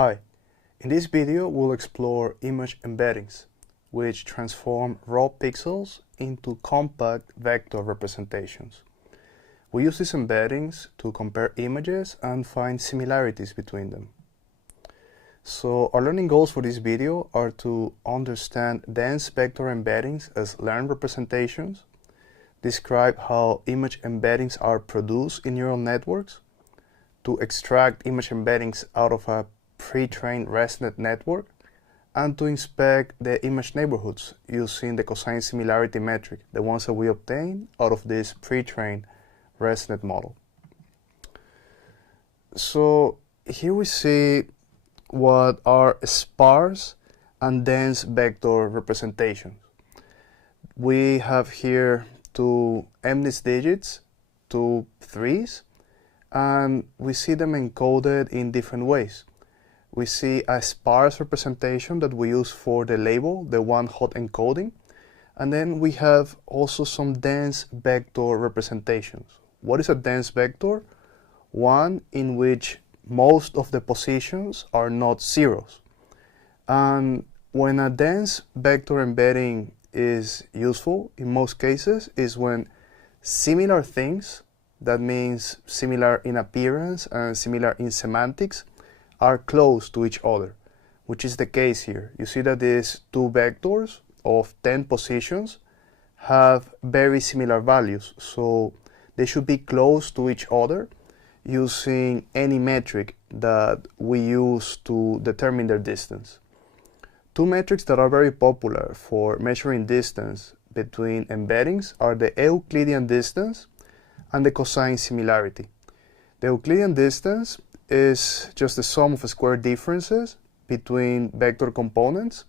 Hi, in this video we'll explore image embeddings, which transform raw pixels into compact vector representations. We use these embeddings to compare images and find similarities between them. So our learning goals for this video are to understand dense vector embeddings as learned representations, describe how image embeddings are produced in neural networks, to extract image embeddings out of a pre-trained ResNet network, and to inspect the image neighborhoods using the cosine similarity metric, the ones that we obtain out of this pre-trained ResNet model. So here we see what are sparse and dense vector representations. We have here two MNIST digits, two threes, and we see them encoded in different ways. We see a sparse representation that we use for the label, the one-hot encoding, and then we have also some dense vector representations. What is a dense vector? One in which most of the positions are not zeros. And when a dense vector embedding is useful, in most cases, is when similar things, that means similar in appearance and similar in semantics, are close to each other, which is the case here. You see that these two vectors of 10 positions have very similar values, so they should be close to each other using any metric that we use to determine their distance. Two metrics that are very popular for measuring distance between embeddings are the Euclidean distance and the cosine similarity. The Euclidean distance is just the sum of square differences between vector components,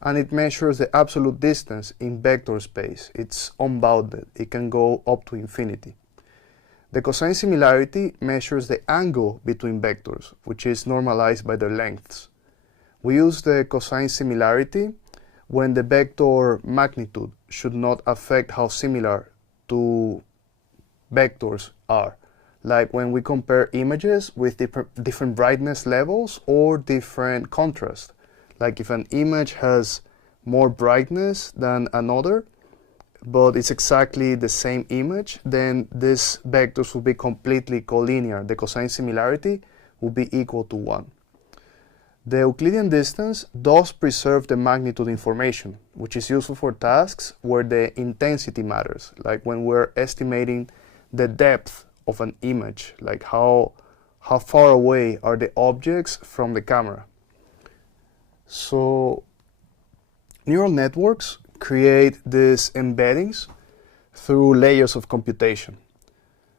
and it measures the absolute distance in vector space. It's unbounded. It can go up to infinity. The cosine similarity measures the angle between vectors, which is normalized by their lengths. We use the cosine similarity when the vector magnitude should not affect how similar two vectors are, like when we compare images with different brightness levels or different contrast. Like if an image has more brightness than another, but it's exactly the same image, then these vectors will be completely collinear. The cosine similarity will be equal to 1. The Euclidean distance does preserve the magnitude information, which is useful for tasks where the intensity matters, like when we're estimating the depth of an image, like how far away are the objects from the camera. So neural networks create these embeddings through layers of computation.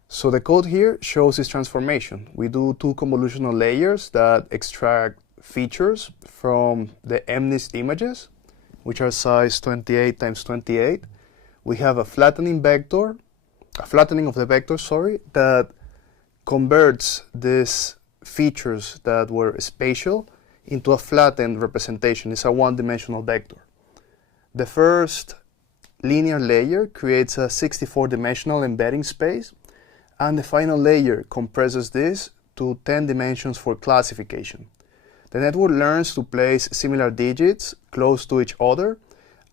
So the code here shows this transformation. We do two convolutional layers that extract features from the MNIST images, which are size 28 times 28. We have a flattening of the vector, that converts these features that were spatial into a flattened representation. It's a one-dimensional vector. The first linear layer creates a 64-dimensional embedding space, and the final layer compresses this to 10 dimensions for classification. The network learns to place similar digits close to each other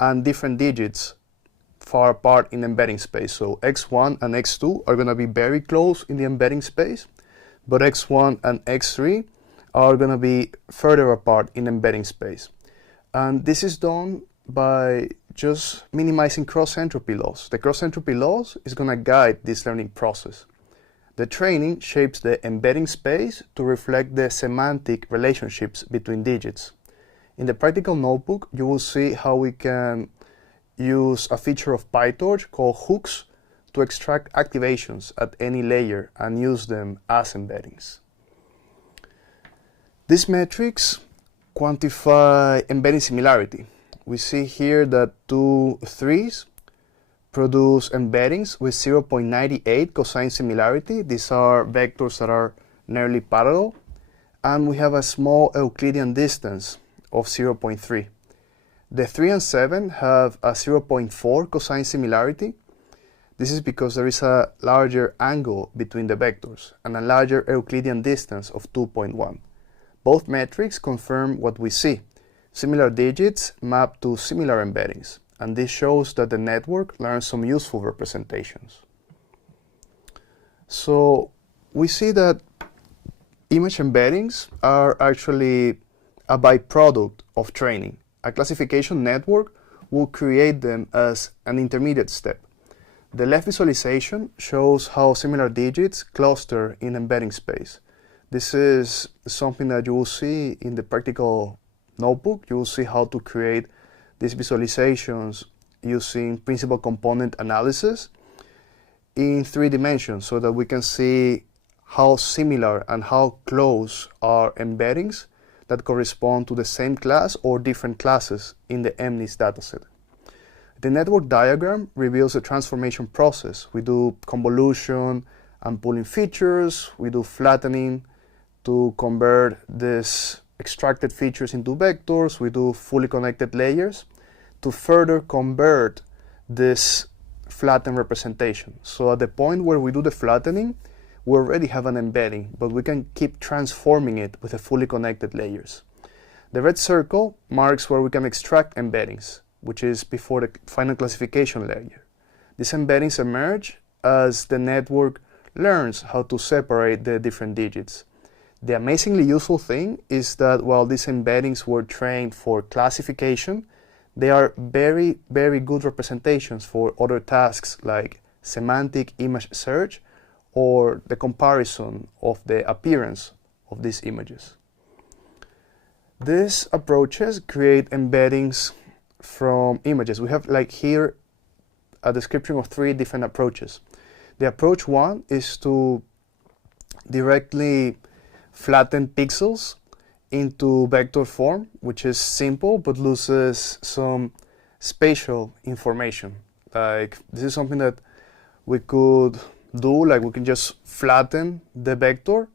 and different digits far apart in embedding space. So x1 and x2 are going to be very close in the embedding space, but x1 and x3 are going to be further apart in embedding space. And this is done by just minimizing cross-entropy loss. The cross-entropy loss is going to guide this learning process. The training shapes the embedding space to reflect the semantic relationships between digits. In the practical notebook, you will see how we can use a feature of PyTorch called hooks to extract activations at any layer and use them as embeddings. These metrics quantify embedding similarity. We see here that two threes produce embeddings with 0.98 cosine similarity. These are vectors that are nearly parallel. And we have a small Euclidean distance of 0.3. The 3 and 7 have a 0.4 cosine similarity. This is because there is a larger angle between the vectors and a larger Euclidean distance of 2.1. Both metrics confirm what we see. Similar digits map to similar embeddings, and this shows that the network learns some useful representations. So we see that image embeddings are actually a byproduct of training. A classification network will create them as an intermediate step. The left visualization shows how similar digits cluster in embedding space. This is something that you will see in the practical notebook. You will see how to create these visualizations using principal component analysis in 3 dimensions so that we can see how similar and how close are embeddings that correspond to the same class or different classes in the MNIST dataset. The network diagram reveals the transformation process. We do convolution and pooling features. We do flattening to convert these extracted features into vectors. We do fully connected layers to further convert this flattened representation. So at the point where we do the flattening, we already have an embedding, but we can keep transforming it with the fully connected layers. The red circle marks where we can extract embeddings, which is before the final classification layer. These embeddings emerge as the network learns how to separate the different digits. The amazingly useful thing is that while these embeddings were trained for classification, they are very, very good representations for other tasks like semantic image search or the comparison of the appearance of these images. These approaches create embeddings from images. We have like here a description of 3 different approaches. The approach 1 is to directly flatten pixels into vector form, which is simple but loses some spatial information. Like this is something that we could do, like we can just flatten the vector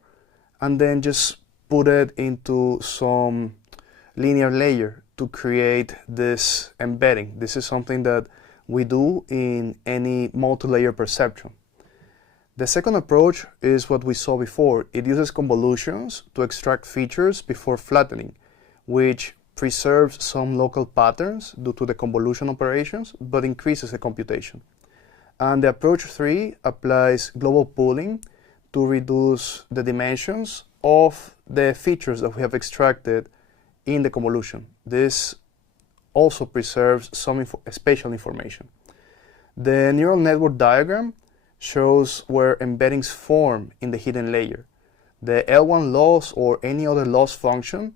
and then just put it into some linear layer to create this embedding. This is something that we do in any multi-layer perceptron. The second approach is what we saw before. It uses convolutions to extract features before flattening, which preserves some local patterns due to the convolution operations, but increases the computation. And the approach 3 applies global pooling to reduce the dimensions of the features that we have extracted in the convolution. This also preserves some spatial information. The neural network diagram shows where embeddings form in the hidden layer. The L1 loss or any other loss function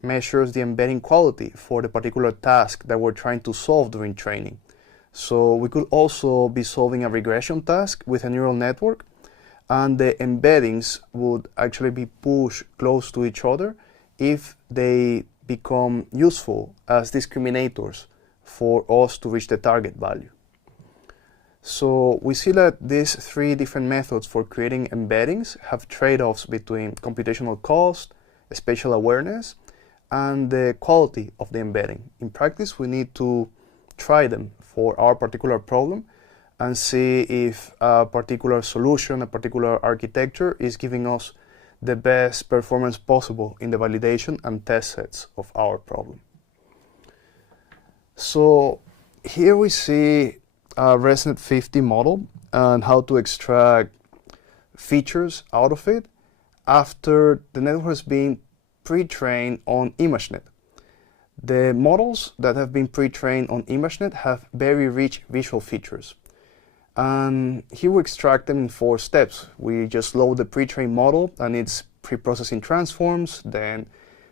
measures the embedding quality for the particular task that we're trying to solve during training. So we could also be solving a regression task with a neural network, and the embeddings would actually be pushed close to each other if they become useful as discriminators for us to reach the target value. So we see that these 3 different methods for creating embeddings have trade-offs between computational cost, spatial awareness, and the quality of the embedding. In practice, we need to try them for our particular problem and see if a particular solution, a particular architecture is giving us the best performance possible in the validation and test sets of our problem. So here we see a ResNet 50 model and how to extract features out of it after the network has been pre-trained on ImageNet. The models that have been pre-trained on ImageNet have very rich visual features. And here we extract them in 4 steps. We just load the pre-trained model and its pre-processing transforms. Then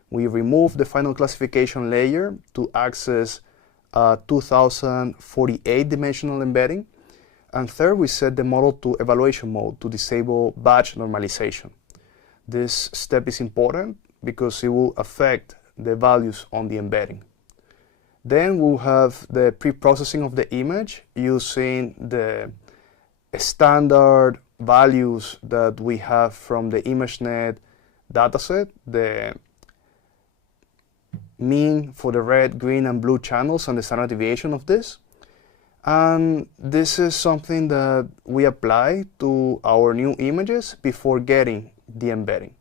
we remove the final classification layer to access a 2048 dimensional embedding. And third, we set the model to evaluation mode to disable batch normalization. This step is important because it will affect the values on the embedding. Then we'll have the pre-processing of the image using the standard values that we have from the ImageNet dataset, the mean for the red, green, and blue channels and the standard deviation of this. And this is something that we apply to our new images before getting the embedding.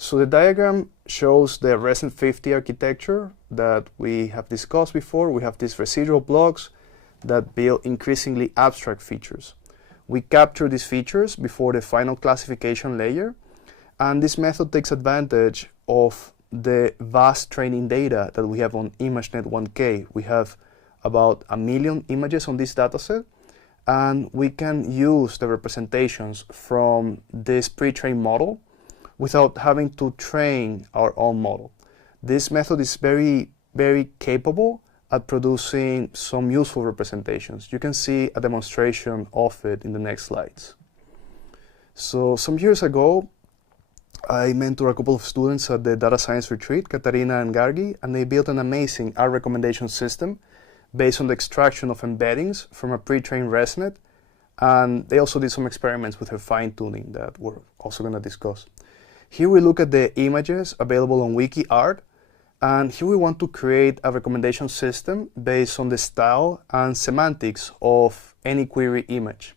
So the diagram shows the ResNet 50 architecture that we have discussed before. We have these residual blocks that build increasingly abstract features. We capture these features before the final classification layer, and this method takes advantage of the vast training data that we have on ImageNet 1K. We have about 1 million images on this dataset, and we can use the representations from this pre-trained model without having to train our own model. This method is very, very capable at producing some useful representations. You can see a demonstration of it in the next slides. So some years ago, I mentored a couple of students at the data science retreat, Katarina and Gargi, and they built an amazing art recommendation system based on the extraction of embeddings from a pre-trained ResNet. And they also did some experiments with her fine-tuning that we're also going to discuss. Here we look at the images available on WikiArt, and here we want to create a recommendation system based on the style and semantics of any query image.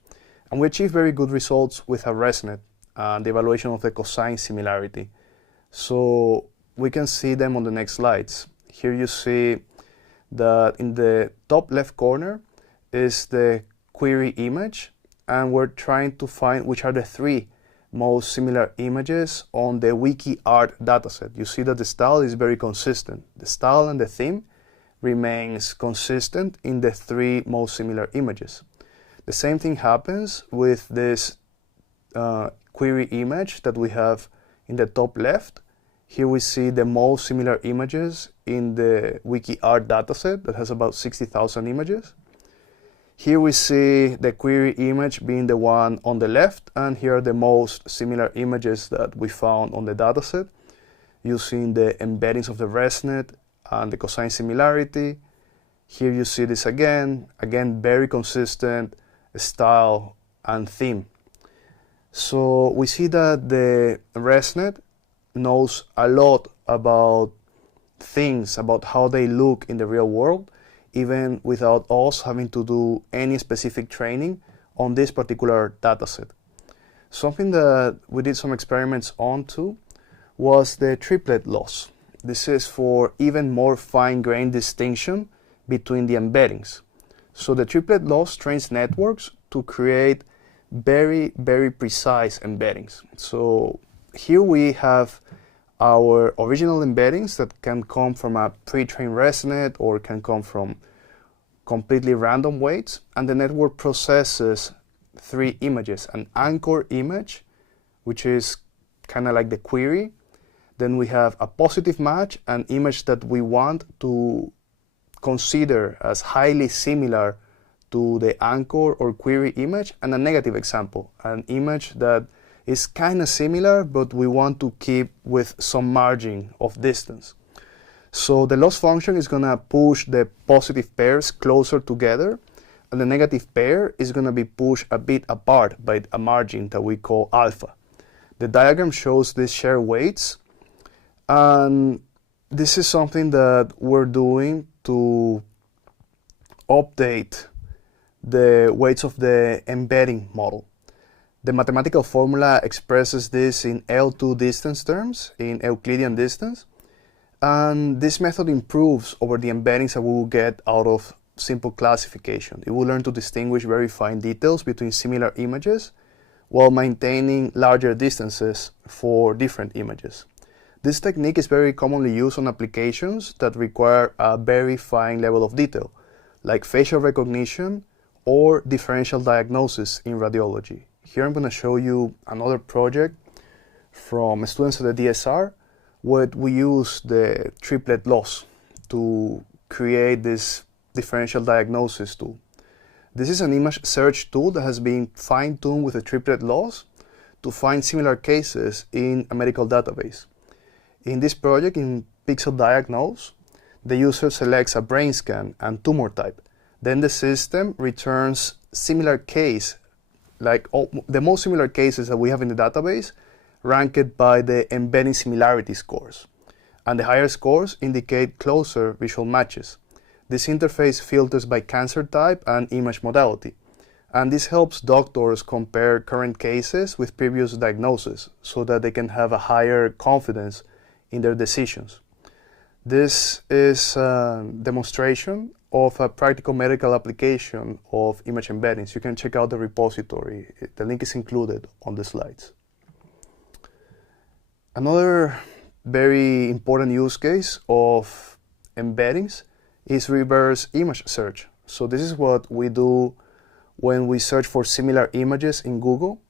And we achieve very good results with a ResNet and the evaluation of the cosine similarity. So we can see them on the next slides. Here you see that in the top left corner is the query image, and we're trying to find which are the 3 most similar images on the WikiArt dataset. You see that the style is very consistent. The style and the theme remains consistent in the 3 most similar images. The same thing happens with this query image that we have in the top left. Here we see the most similar images in the WikiArt dataset that has about 60,000 images. Here we see the query image being the one on the left, and here are the most similar images that we found on the dataset using the embeddings of the ResNet and the cosine similarity. Here you see this again very consistent style and theme. So we see that the ResNet knows a lot about things, about how they look in the real world, even without us having to do any specific training on this particular dataset. Something that we did some experiments on too was the triplet loss. This is for even more fine-grained distinction between the embeddings. So the triplet loss trains networks to create very, very precise embeddings. So here we have our original embeddings that can come from a pre-trained ResNet or can come from completely random weights, and the network processes 3 images: an anchor image, which is kind of like the query. Then we have a positive match, an image that we want to consider as highly similar to the anchor or query image, and a negative example, an image that is kind of similar, but we want to keep with some margin of distance. So the loss function is going to push the positive pairs closer together, and the negative pair is going to be pushed a bit apart by a margin that we call alpha. The diagram shows these shared weights, and this is something that we're doing to update the weights of the embedding model. The mathematical formula expresses this in L2 distance terms, in Euclidean distance, and this method improves over the embeddings that we will get out of simple classification. It will learn to distinguish very fine details between similar images while maintaining larger distances for different images. This technique is very commonly used on applications that require a very fine level of detail, like facial recognition or differential diagnosis in radiology. Here I'm going to show you another project from students at the DSR where we use the triplet loss to create this differential diagnosis tool. This is an image search tool that has been fine-tuned with a triplet loss to find similar cases in a medical database. In this project, in Pixel Diagnose, the user selects a brain scan and tumor type. Then the system returns similar case, like the most similar cases that we have in the database, ranked by the embedding similarity scores. And the higher scores indicate closer visual matches. This interface filters by cancer type and image modality. And this helps doctors compare current cases with previous diagnoses so that they can have a higher confidence in their decisions. This is a demonstration of a practical medical application of image embeddings. You can check out the repository. The link is included on the slides. Another very important use case of embeddings is reverse image search. So this is what we do when we search for similar images in Google.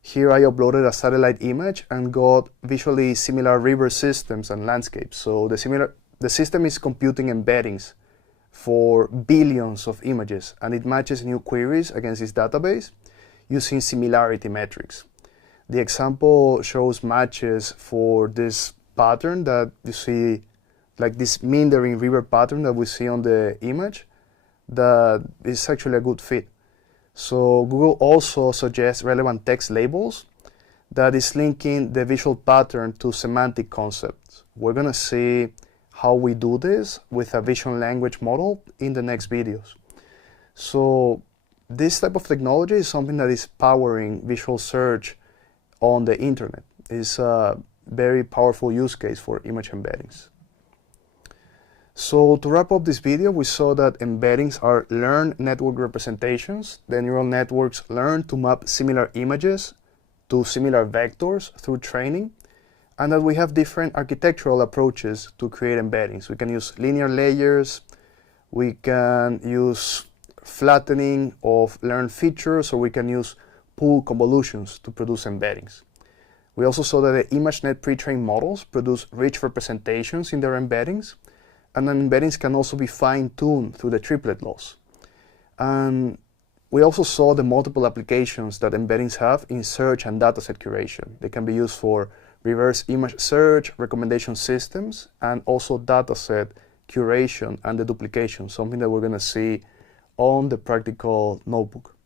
Here I uploaded a satellite image and got visually similar river systems and landscapes. So the system is computing embeddings for billions of images, and it matches new queries against this database using similarity metrics. The example shows matches for this pattern that you see, like this meandering river pattern that we see on the image, that is actually a good fit. So Google also suggests relevant text labels that is linking the visual pattern to semantic concepts. We're going to see how we do this with a vision language model in the next videos. So this type of technology is something that is powering visual search on the internet. It's a very powerful use case for image embeddings. So to wrap up this video, we saw that embeddings are learned network representations. The neural networks learn to map similar images to similar vectors through training, and that we have different architectural approaches to create embeddings. We can use linear layers, we can use flattening of learned features, or we can use pool convolutions to produce embeddings. We also saw that the ImageNet pre-trained models produce rich representations in their embeddings, and then embeddings can also be fine-tuned through the triplet laws. And we also saw the multiple applications that embeddings have in search and dataset curation. They can be used for reverse image search, recommendation systems, and also dataset curation and deduplication, something that we're going to see on the practical notebook.